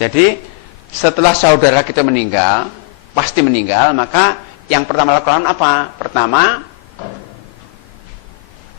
Jadi setelah saudara kita meninggal, pasti meninggal, maka yang pertama lakukan apa? Pertama,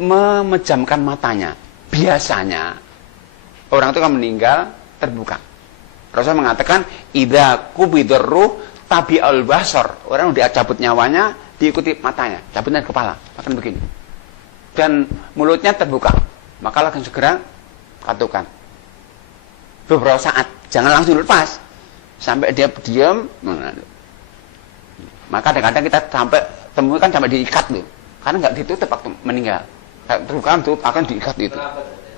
memejamkan matanya. Biasanya orang itu kan meninggal terbuka. Rasul mengatakan, idza qubidur ruh tabi'al basar. Orang udah cabut nyawanya, diikuti matanya, cabutnya kepala, akan begini. Dan mulutnya terbuka. Maka langsung segera katukan. Beberapa saat, jangan langsung lepas. Sampai dia diam. Maka kadang-kadang kita sampai temui kan sampai diikat loh. Karena nggak ditutup waktu meninggal. Terbuka itu akan diikat itu.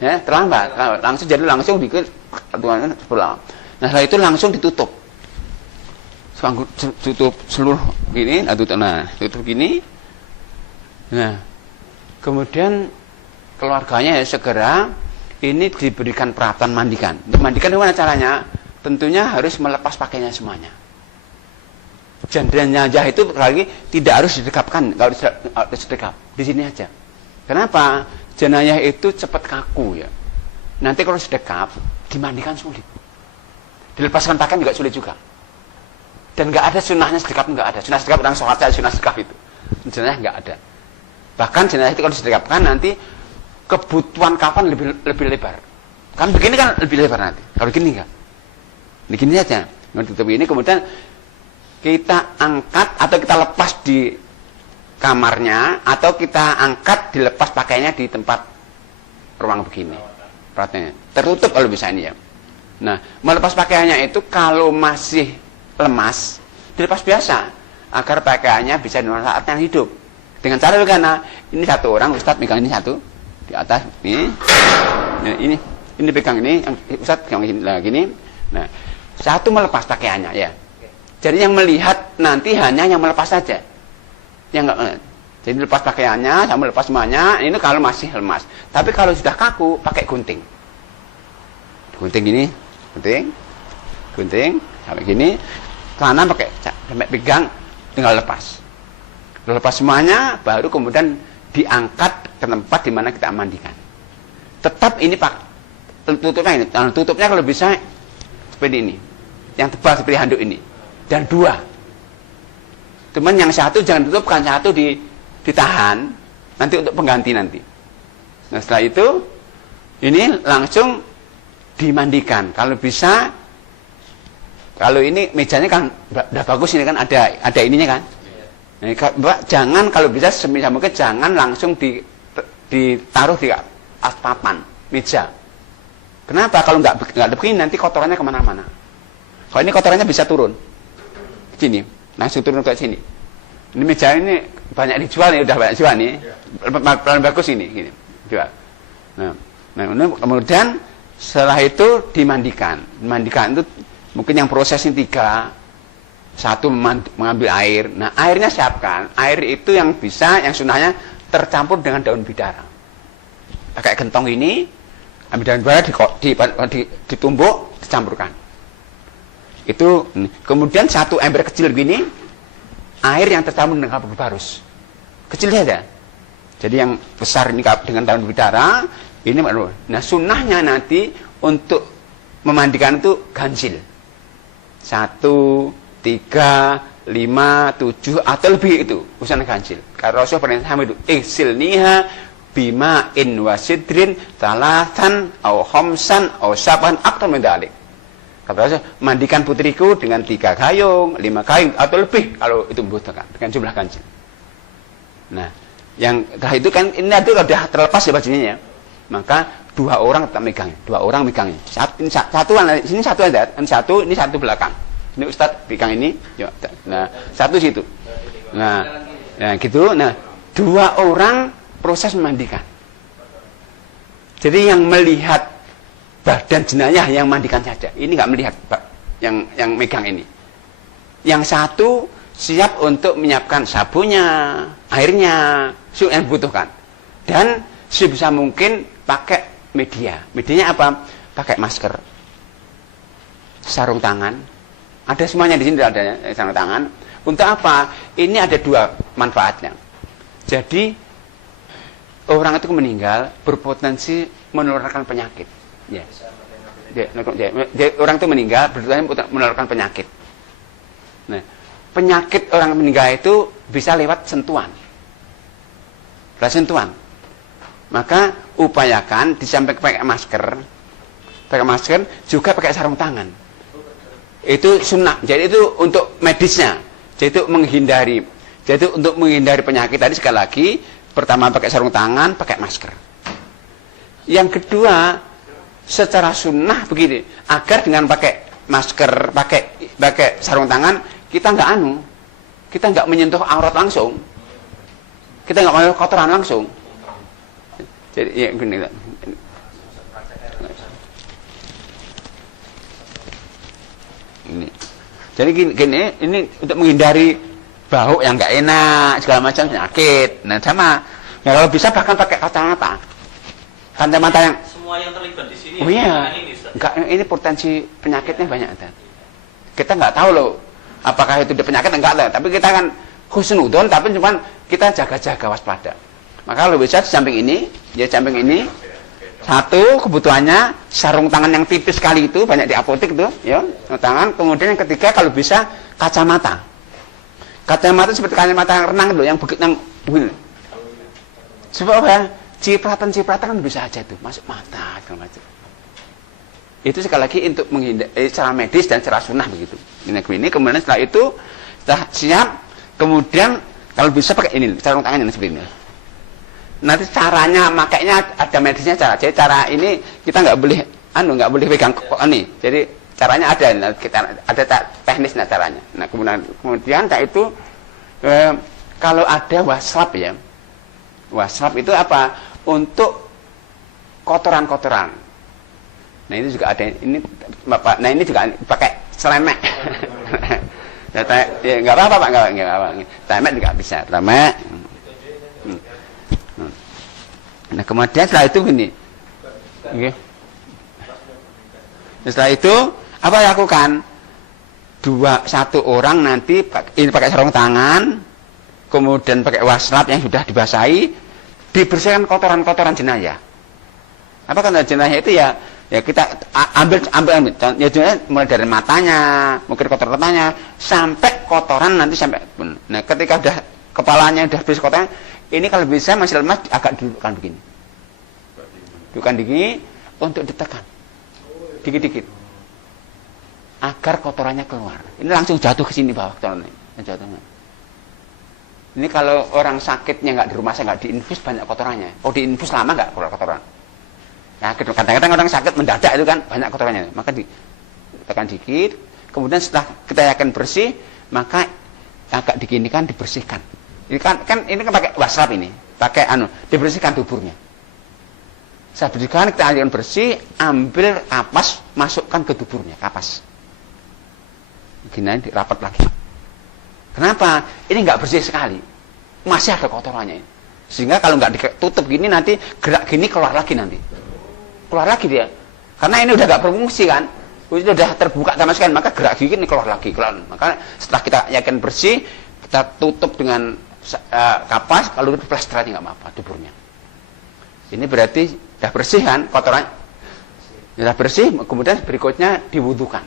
Ya, terlambat. Langsung jadi langsung diikat pulang. Nah, setelah itu langsung ditutup. Tutup seluruh ini, tutup gini. Nah, kemudian keluarganya ya segera ini diberikan peralatan mandikan. Untuk mandikan gimana caranya? Tentunya harus melepas pakainya semuanya. Jenazah itu lagi tidak harus didekapkan, kalau sedekap di sini aja. Kenapa? Jenazah itu cepat kaku ya. Nanti kalau sedekap dimandikan sulit. Dilepaskan pakaian juga sulit juga. Dan nggak ada sunnahnya sedekap, nggak ada. Sunnah sedekap orang sholat saja sunnah sedekap itu. Jenazah nggak ada. Bahkan jenazah itu kalau sedekapkan nanti kebutuhan kafan lebih lebar. Kan begini kan lebih lebar nanti. Kalau gini enggak. Begini aja. Tutup ini kemudian kita angkat atau kita lepas di kamarnya atau kita angkat dilepas pakainya di tempat ruang begini. Perhatiannya. Tertutup kalau bisa ini ya. Nah, melepas pakaiannya itu kalau masih lemas, dilepas biasa agar pakaiannya bisa dimanfaatkan yang hidup. Dengan cara bagaimana? Ini satu orang, Ustadz pegang ini satu di atas ini. Nah, ini pegang ini, yang Ustadz pegang ini lah gini. Nah, satu melepas pakaiannya ya. Jadi yang melihat nanti hanya yang melepas saja. Yang enggak melihat. Jadi lepas pakaiannya, sama lepas semuanya, ini kalau masih lemas. Tapi kalau sudah kaku, pakai gunting. Gunting ini, gunting, sampai gini. Celana pakai, sampai pegang, tinggal lepas. Lepas semuanya, baru kemudian diangkat ke tempat di mana kita mandikan. Tetap ini pak, tutupnya ini. Tutupnya kalau bisa seperti ini, yang tebal seperti handuk ini, dan dua. Cuman yang satu jangan tutupkan, satu ditahan, nanti untuk pengganti nanti. Nah setelah itu, ini langsung dimandikan. Kalau bisa, kalau ini mejanya kan udah bagus, ini kan ada ininya kan. Nah, jangan kalau bisa semisal mungkin jangan langsung ditaruh di atas papan meja. Kenapa? Kalau nggak ada begini nanti kotorannya kemana-mana. Kalau ini kotorannya bisa turun ke sini, langsung turun ke sini. Ini meja ini banyak dijual nih, udah banyak jual nih. Paling bagus ini, gini jual. Nah kemudian setelah itu dimandikan. Dimandikan itu mungkin yang prosesnya 3. Satu mengambil air. Nah airnya siapkan. Air itu yang bisa, yang sunnahnya tercampur dengan daun bidara. Pakai gentong ini, ambil daun bidara ditumbuk, dicampurkan. Itu kemudian satu ember kecil begini, air yang tercampur dengan kapur barus. Kecil saja. Jadi yang besar ini dengan daun bidara, ini. Nah sunnahnya nanti untuk memandikan itu ganjil. 1, 3, 5, 7 atau lebih itu usaha ganjil. Karena Rasul pernah sama itu ihsilniha bima in wasidrin talatan au khamsan au saban aktar min dzalik. Kata Rasul, mandikan putriku dengan 3 gayung, 5 gayung atau lebih kalau itu membutuhkan dengan jumlah ganjil. Nah, yang itu kan ini sudah terlepas ya bajunya ya. Maka 2 orang tetap megang, 2 orang megangnya. Sini satu ada, ini satu belakang. Ini Ustadz pegang ini, yuk. Nah satu situ. Nah gitu. Nah 2 orang proses memandikan. Jadi yang melihat badan jenayah yang mandikan saja. Ini nggak melihat yang megang ini. Yang satu siap untuk menyiapkan sabunnya, airnya, yang dibutuhkan. Dan sebisa mungkin pakai media. Medianya apa? Pakai masker, sarung tangan. Ada semuanya di sini ada sarung tangan. Untuk apa? Ini ada 2 manfaatnya. Jadi orang itu meninggal berpotensi menularkan penyakit. Ya. orang itu meninggal berarti menularkan penyakit. Nah, penyakit orang meninggal itu bisa lewat sentuhan. Lewat sentuhan. Maka upayakan disampaikan pakai masker juga pakai sarung tangan. Itu sunnah. Jadi itu untuk medisnya. Jadi itu menghindari. Jadi untuk menghindari penyakit tadi sekali lagi, pertama pakai sarung tangan, pakai masker. Yang kedua, secara sunnah begini, agar dengan pakai masker, pakai sarung tangan, kita nggak menyentuh aurat langsung, kita nggak menyentuh kotoran langsung. Jadi ya gini. Ini. Jadi gini, ini untuk menghindari bau yang nggak enak, segala macam penyakit. Nah sama, ya kalau bisa bahkan pakai kacamata yang semua yang terlibat di sini. Oh iya, ini potensi penyakitnya banyak. Kita nggak tahu loh, apakah itu penyakit enggak lah. Tapi kita kan husnudon, tapi cuman kita jaga-jaga waspada. Maka kalau bisa di samping ini, satu kebutuhannya sarung tangan yang tipis sekali itu banyak di apotek tuh, ya, tangan. Kemudian yang ketiga kalau bisa kacamata. Kacamata seperti kacamata yang renang itu, yang begitu yang wil. Sebab apa? Cipratan kan bisa aja tuh masuk mata segala macam. Itu sekali lagi untuk menghindari secara medis dan secara sunnah begitu. Ini kemudian setelah itu sudah siap, kemudian kalau bisa pakai ini sarung tangan yang seperti ini. Nanti caranya makanya ada medisnya cara. Jadi cara ini kita nggak boleh pegang ini. Jadi caranya ada teknisnya caranya. Nah kemudian tak itu kalau ada waslap ya. Waslap itu apa? Untuk kotoran-kotoran. Nah ini juga ada ini Bapak. Nah ini juga pakai selemek. Ya nggak apa-apa Pak, nggak apa-apa. Selemek juga bisa. Selemek. Nah kemudian setelah itu gini, okay. Setelah itu apa lakukan? Satu orang nanti ini pakai sarung tangan, kemudian pakai waslap yang sudah dibasahi, dibersihkan kotoran-kotoran jenazah. Apa kotoran jenazah itu ya kita ambil ya mulai dari matanya, mungkin kotoran matanya, sampai kotoran nanti sampai. Nah ketika udah kepalanya udah bersih kotoran. Ini kalau bisa masih lemas agak dudukkan begini. Dudukkan begini untuk ditekan. Dikit-dikit. Agar kotorannya keluar. Ini langsung jatuh ke sini bawah kotorannya. Ini kalau orang sakitnya nggak di rumah saya nggak diinfus banyak kotorannya. Oh diinfus lama nggak keluar kotoran. Nah kadang-kadang orang sakit mendadak itu kan banyak kotorannya. Maka ditekan dikit. Kemudian setelah kita yakin bersih, maka agak diginikan dibersihkan. Ini kan ini kan pakai waslap ini, pakai dibersihkan duburnya. Saya bersihkan, kita alirkan bersih, ambil kapas, masukkan ke duburnya, kapas. Gini rapat lagi. Kenapa? Ini nggak bersih sekali, masih ada kotorannya. Sehingga kalau nggak ditutup gini nanti gerak gini keluar lagi nanti, keluar lagi dia. Karena ini udah nggak berfungsi kan, itu udah terbuka sama sekali, maka gerak gini keluar lagi, keluar. Maka setelah kita yakin bersih, kita tutup dengan kapas, kalau itu plester aja nggak apa-apa duburnya. Ini berarti sudah bersih kan kotoran, sudah bersih. Kemudian berikutnya diwudukan.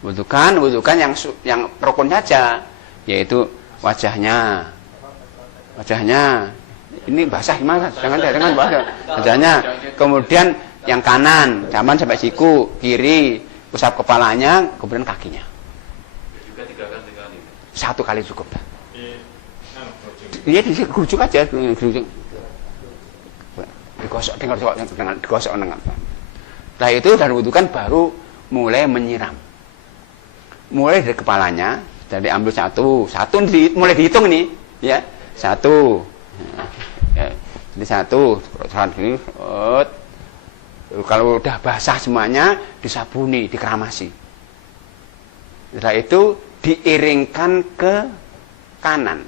Wudukan yang rukun saja, yaitu wajahnya. Ini basah gimana? Jangan basah. Wajahnya. Kemudian yang kanan, caman sampai siku, kiri, usap kepalanya, kemudian kakinya. Juga 3 kali. 1 kali cukup. Iya digerujuk aja, digosok dengan. Setelah itu dan wudukan baru mulai menyiram. Mulai dari kepalanya, dari ambil satu mulai dihitung nih, ya 1. Jadi 1, kalau udah basah semuanya disabuni, dikeramasi. Setelah itu diiringkan ke kanan.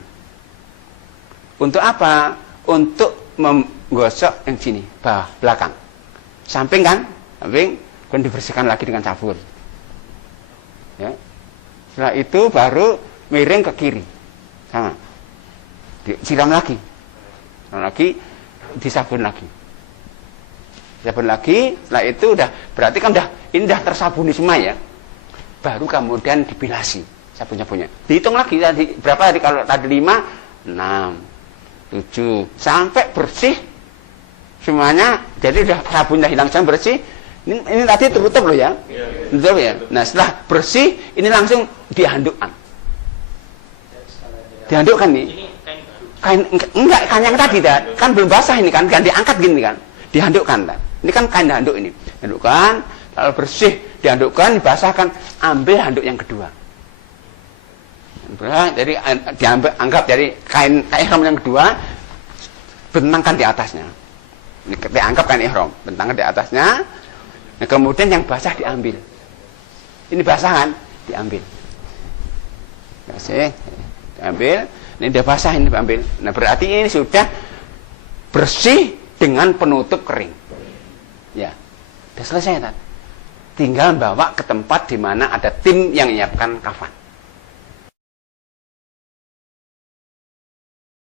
Untuk apa? Untuk menggosok yang sini, bawah, belakang. Samping kan? Samping, kemudian dibersihkan lagi dengan sabun. Ya. Setelah itu baru miring ke kiri. Sama. Disiram lagi. Disabun lagi. Sabun lagi, setelah itu udah berarti kan ini udah tersabuni semua ya. Baru kemudian dibilasi sabun-sabunnya. Dihitung lagi tadi berapa tadi, kalau tadi 5, 6, 7 sampai bersih semuanya. Jadi udah sabunnya hilang semua, bersih. Ini tadi tertutup loh ya. Tutup ya. Nah, setelah bersih ini langsung dihandukkan. Dihandukkan nih. Kain enggak, kain yang tadi kan belum basah ini kan diangkat gini kan. Dihandukkan kan. Ini kan kain handuk ini. Handukkan, lalu bersih, dihandukkan, dibasahkan, ambil handuk yang kedua. Jadi anggap dari kain ihram yang kedua, bentangkan di atasnya. Ini dianggap kain ihram, bentangkan di atasnya. Nah, kemudian yang basah diambil. Ini basahan diambil. Basah, diambil. Ini udah basah, ini diambil. Nah, berarti ini sudah bersih dengan penutup kering. Ya, sudah selesai kan? Tinggal bawa ke tempat di mana ada tim yang menyiapkan kafan.